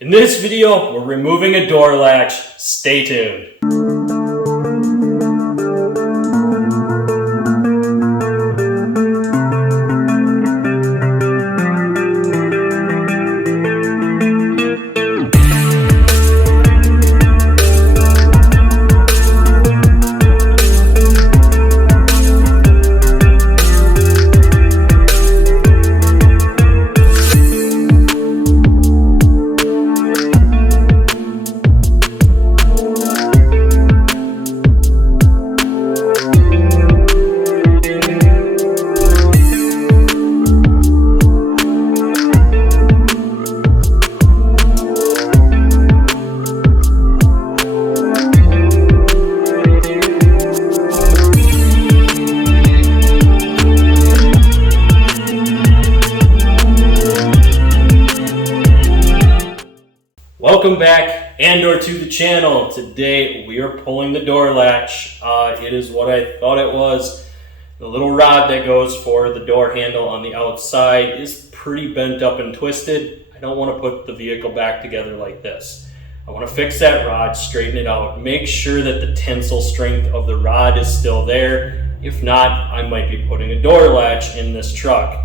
In this video, we're removing a door latch. Stay tuned. Welcome back and/or to the channel. Today we are pulling the door latch. It is what I thought it was. The little rod that goes for the door handle on the outside is pretty bent up and twisted. I don't want to put the vehicle back together like this. I want to fix that rod, straighten it out, make sure that the tensile strength of the rod is still there. If not, I might be putting a door latch in this truck.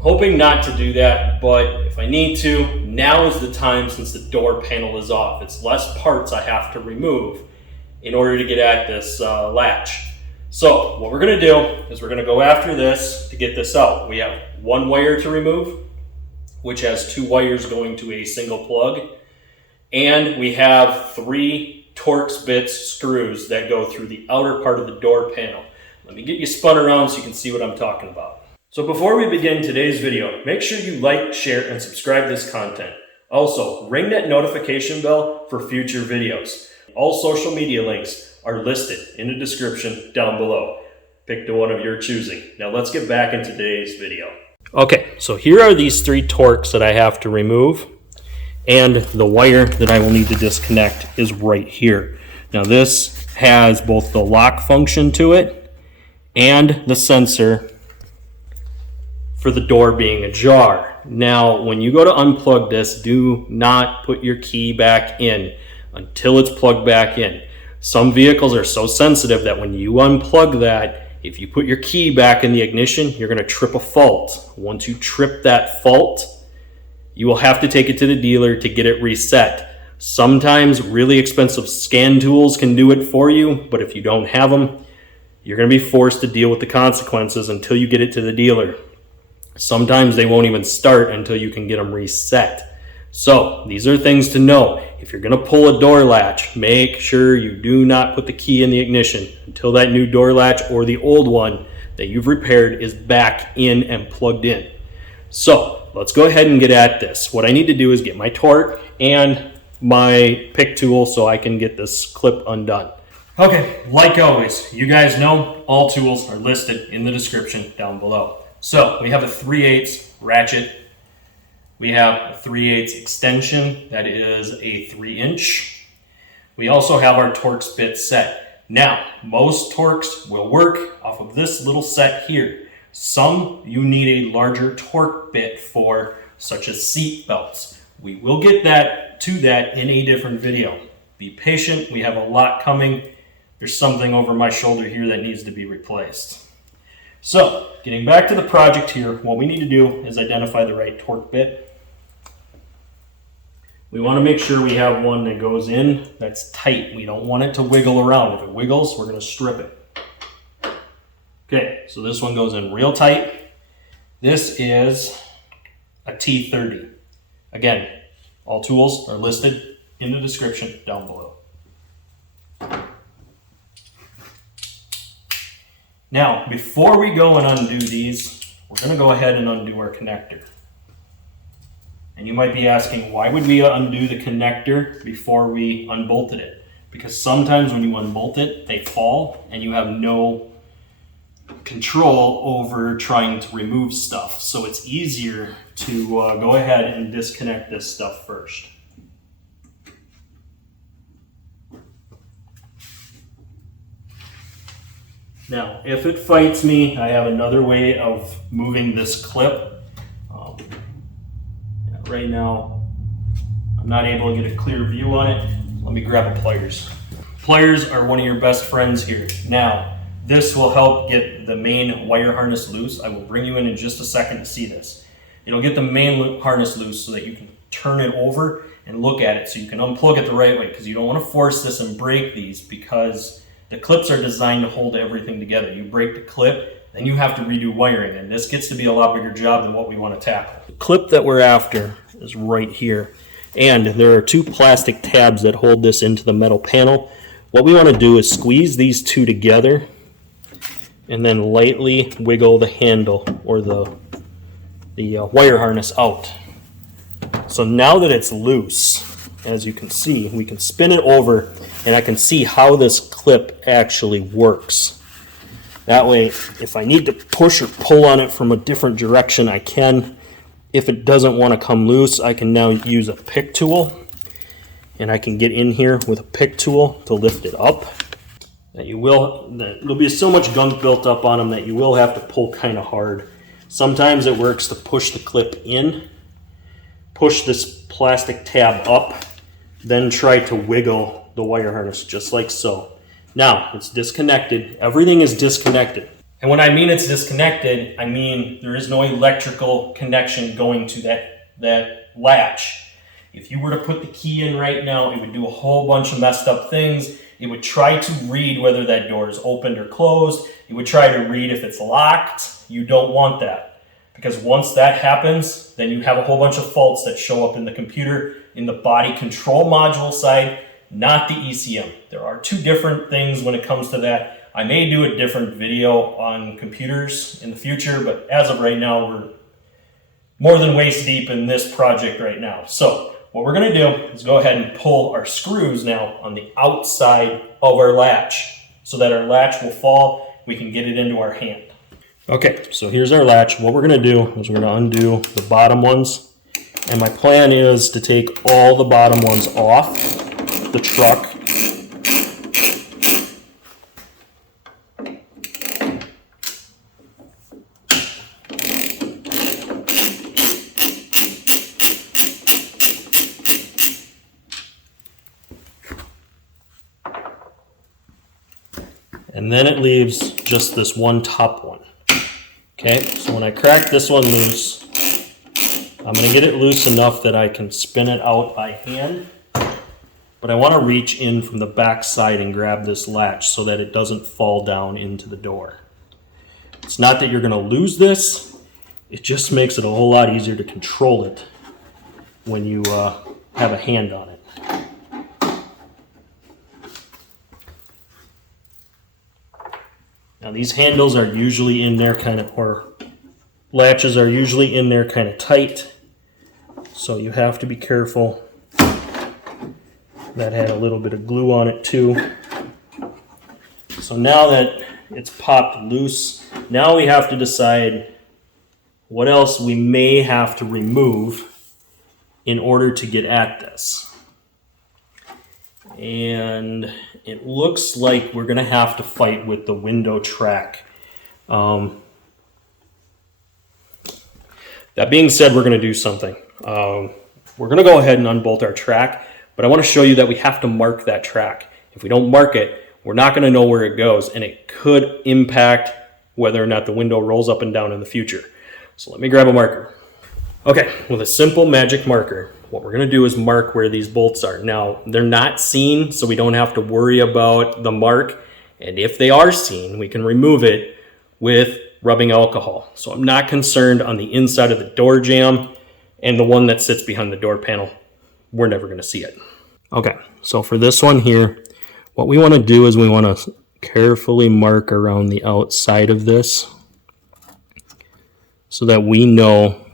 Hoping not to do that, but if I need to, now is the time since the door panel is off. It's less parts I have to remove in order to get at this latch. So what we're going to do is we're going to go after this to get this out. We have one wire to remove, which has two wires going to a single plug, and we have 3 Torx bits screws that go through the outer part of the door panel. Let me get you spun around so you can see what I'm talking about. So before we begin today's video, make sure you like, share, and subscribe to this content. Also, ring that notification bell for future videos. All social media links are listed in the description down below. Pick the one of your choosing. Now let's get back into today's video. Okay, so here are these 3 Torx that I have to remove, and the wire that I will need to disconnect is right here. Now this has both the lock function to it and the sensor for the door being ajar. Now, when you go to unplug this, do not put your key back in until it's plugged back in. Some vehicles are so sensitive that when you unplug that, if you put your key back in the ignition, you're gonna trip a fault. Once you trip that fault, you will have to take it to the dealer to get it reset. Sometimes really expensive scan tools can do it for you, but if you don't have them, you're gonna be forced to deal with the consequences until you get it to the dealer. Sometimes they won't even start until you can get them reset. So these are things to know. If you're going to pull a door latch, make sure you do not put the key in the ignition until that new door latch or the old one that you've repaired is back in and plugged in. So let's go ahead and get at this. What I need to do is get my torque and my pick tool so I can get this clip undone. Okay, like always, you guys know all tools are listed in the description down below. So we have a 3/8 ratchet. We have a 3/8 extension that is a 3-inch. We also have our Torx bit set. Now, most Torx will work off of this little set here. Some you need a larger torque bit for, such as seat belts. We will get to that in a different video. Be patient, we have a lot coming. There's something over my shoulder here that needs to be replaced. So, getting back to the project here, what we need to do is identify the right torque bit. We want to make sure we have one that goes in that's tight. We don't want it to wiggle around. If it wiggles, we're going to strip it. Okay, so this one goes in real tight. This is a T30. Again, all tools are listed in the description down below. Now, before we go and undo these, we're going to go ahead and undo our connector. And you might be asking, why would we undo the connector before we unbolted it? Because sometimes when you unbolt it, they fall and you have no control over trying to remove stuff. So it's easier to go ahead and disconnect this stuff first. Now, if it fights me, I have another way of moving this clip. Right now, I'm not able to get a clear view on it. Let me grab a pliers. Pliers are one of your best friends here. Now, this will help get the main wire harness loose. I will bring you in just a second to see this. It'll get the main harness loose so that you can turn it over and look at it so you can unplug it the right way, because you don't want to force this and break these, because the clips are designed to hold everything together. You break the clip, then you have to redo wiring, and this gets to be a lot bigger job than what we want to tackle. The clip that we're after is right here, and there are two plastic tabs that hold this into the metal panel. What we want to do is squeeze these two together and then lightly wiggle the handle or the wire harness out. So now that it's loose, as you can see, we can spin it over and I can see how this clip actually works. That way, if I need to push or pull on it from a different direction, I can. If it doesn't want to come loose, I can now use a pick tool, and I can get in here with a pick tool to lift it up. There'll be so much gunk built up on them that you will have to pull kind of hard. Sometimes it works to push the clip in, push this plastic tab up, then try to wiggle the wire harness just like so. Now, it's disconnected. Everything is disconnected. And when I mean it's disconnected, I mean there is no electrical connection going to that latch. If you were to put the key in right now, it would do a whole bunch of messed up things. It would try to read whether that door is opened or closed. It would try to read if it's locked. You don't want that, because once that happens, then you have a whole bunch of faults that show up in the computer, in the body control module side, not the ECM. There are two different things when it comes to that. I may do a different video on computers in the future, but as of right now, we're more than waist deep in this project right now. So what we're going to do is go ahead and pull our screws now on the outside of our latch so that our latch will fall. We can get it into our hand. Okay, so here's our latch. What we're going to do is we're going to undo the bottom ones. And my plan is to take all the bottom ones off the truck. And then it leaves just this one top one. Okay, so when I crack this one loose, I'm going to get it loose enough that I can spin it out by hand. But I want to reach in from the back side and grab this latch so that it doesn't fall down into the door. It's not that you're going to lose this, it just makes it a whole lot easier to control it when you have a hand on it. Now these handles are usually in there or latches are usually in there kind of tight, so you have to be careful. That had a little bit of glue on it too. So now that it's popped loose, now we have to decide what else we may have to remove in order to get at this. And it looks like we're going to have to fight with the window track. That being said, we're going to do something. We're going to go ahead and unbolt our track, but I want to show you that we have to mark that track. If we don't mark it, we're not going to know where it goes, and it could impact whether or not the window rolls up and down in the future. So let me grab a marker. Okay, with a simple magic marker, what we're going to do is mark where these bolts are. Now, they're not seen, so we don't have to worry about the mark. And if they are seen, we can remove it with rubbing alcohol. So I'm not concerned on the inside of the door jamb and the one that sits behind the door panel. We're never going to see it. Okay, so for this one here, what we want to do is we want to carefully mark around the outside of this so that we know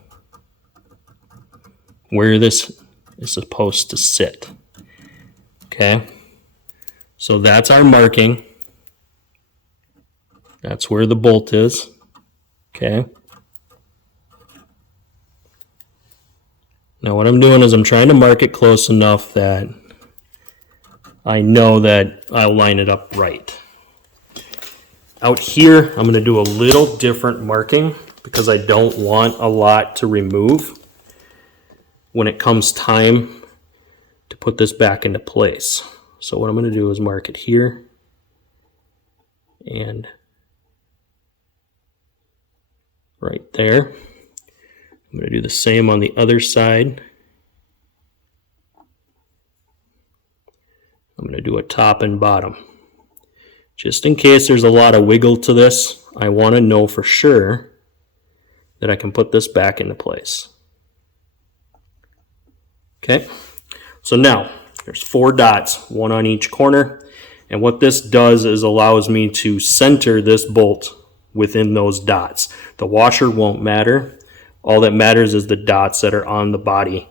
where this is supposed to sit. Okay, so that's our marking. That's where the bolt is. Okay. Now what I'm doing is I'm trying to mark it close enough that I know that I'll line it up right. Out here, I'm going to do a little different marking because I don't want a lot to remove when it comes time to put this back into place. So what I'm going to do is mark it here and right there. I'm going to do the same on the other side. I'm going to do a top and bottom. Just in case there's a lot of wiggle to this, I want to know for sure that I can put this back into place. Okay, so now there's 4 dots, 1 on each corner, and what this does is allows me to center this bolt within those dots. The washer won't matter. All that matters is the dots that are on the body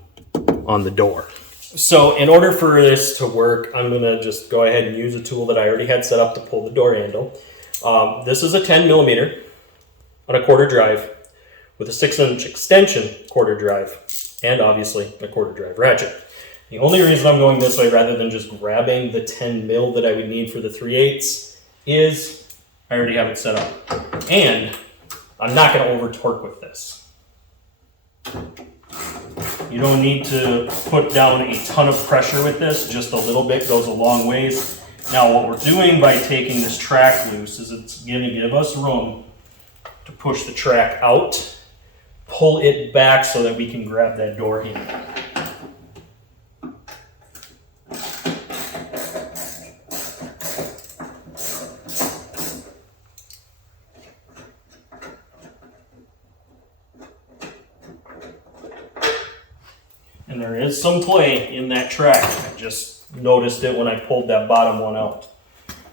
on the door. So in order for this to work, I'm going to just go ahead and use a tool that I already had set up to pull the door handle. This is a 10mm on a 1/4 drive with a 6-inch extension 1/4 drive and obviously a 1/4 drive ratchet. The only reason I'm going this way rather than just grabbing the 10mm that I would need for the 3/8 is I already have it set up. And I'm not going to over torque with this. You don't need to put down a ton of pressure with this, just a little bit goes a long ways. Now what we're doing by taking this track loose is it's going to give us room to push the track out, pull it back so that we can grab that door handle. And there is some play in that track. I just noticed it when I pulled that bottom one out.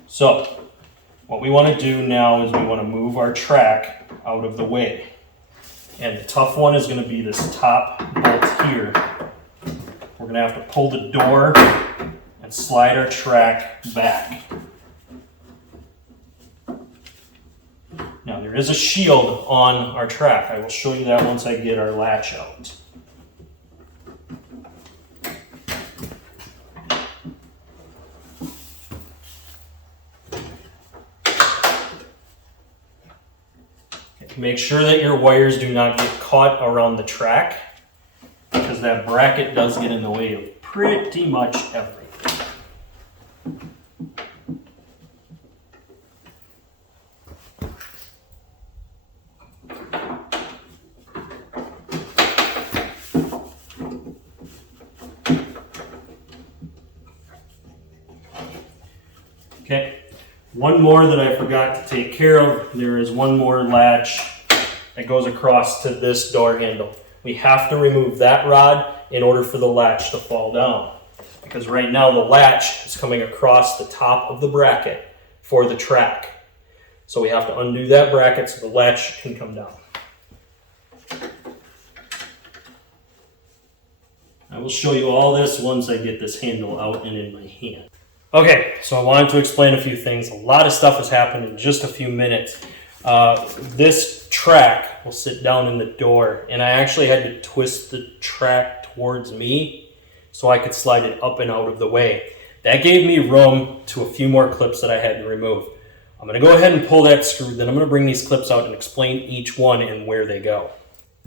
So what we want to do now is we want to move our track out of the way. And the tough one is going to be this top bolt here. We're going to have to pull the door and slide our track back. Now there is a shield on our track. I will show you that once I get our latch out. Make sure that your wires do not get caught around the track because that bracket does get in the way of pretty much everything. Okay. One more that I forgot to take care of, there is one more latch that goes across to this door handle. We have to remove that rod in order for the latch to fall down. Because right now the latch is coming across the top of the bracket for the track. So we have to undo that bracket so the latch can come down. I will show you all this once I get this handle out and in my hand. Okay, so I wanted to explain a few things. A lot of stuff has happened in just a few minutes. This track will sit down in the door, and I actually had to twist the track towards me so I could slide it up and out of the way. That gave me room to a few more clips that I had to remove. I'm going to go ahead and pull that screw, then I'm going to bring these clips out and explain each one and where they go.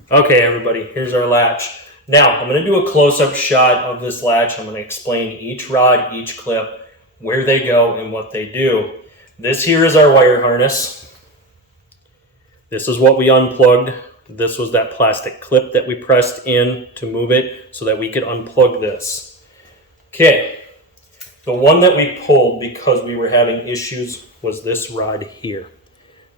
Okay, everybody, here's our latch. Now, I'm going to do a close-up shot of this latch. I'm going to explain each rod, each clip, where they go and what they do. This here is our wire harness. This is what we unplugged. This was that plastic clip that we pressed in to move it so that we could unplug this. Okay, the one that we pulled because we were having issues was this rod here.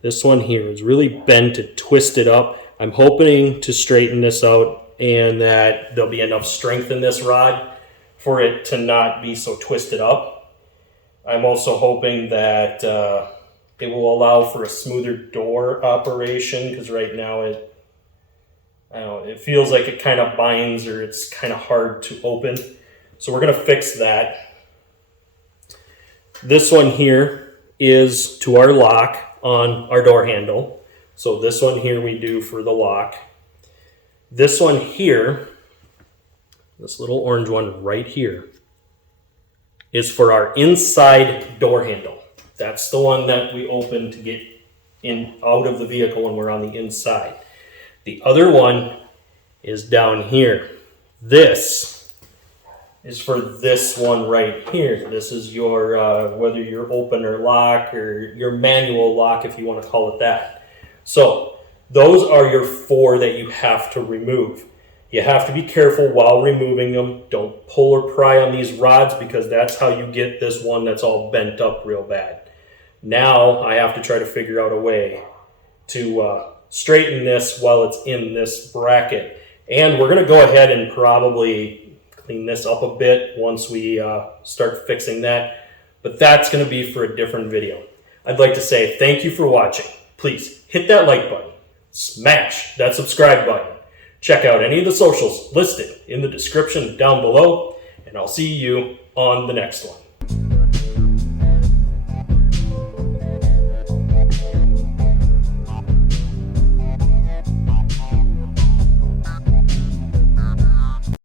This one here is really bent and twisted up. I'm hoping to straighten this out and that there'll be enough strength in this rod for it to not be so twisted up. I'm also hoping that it will allow for a smoother door operation because right now it feels like it kind of binds or it's kind of hard to open. So we're going to fix that. This one here is to our lock on our door handle. So this one here we do for the lock. This one here, this little orange one right here, is for our inside door handle. That's the one that we open to get in out of the vehicle when we're on the inside. The other one is down here. This is for this one right here. This is your, whether you're open or lock or your manual lock, if you want to call it that. So those are your 4 that you have to remove. You have to be careful while removing them. Don't pull or pry on these rods because that's how you get this one that's all bent up real bad. Now I have to try to figure out a way to straighten this while it's in this bracket. And we're going to go ahead and probably clean this up a bit once we start fixing that. But that's going to be for a different video. I'd like to say thank you for watching. Please hit that like button. Smash that subscribe button. Check out any of the socials listed in the description down below. And I'll see you on the next one.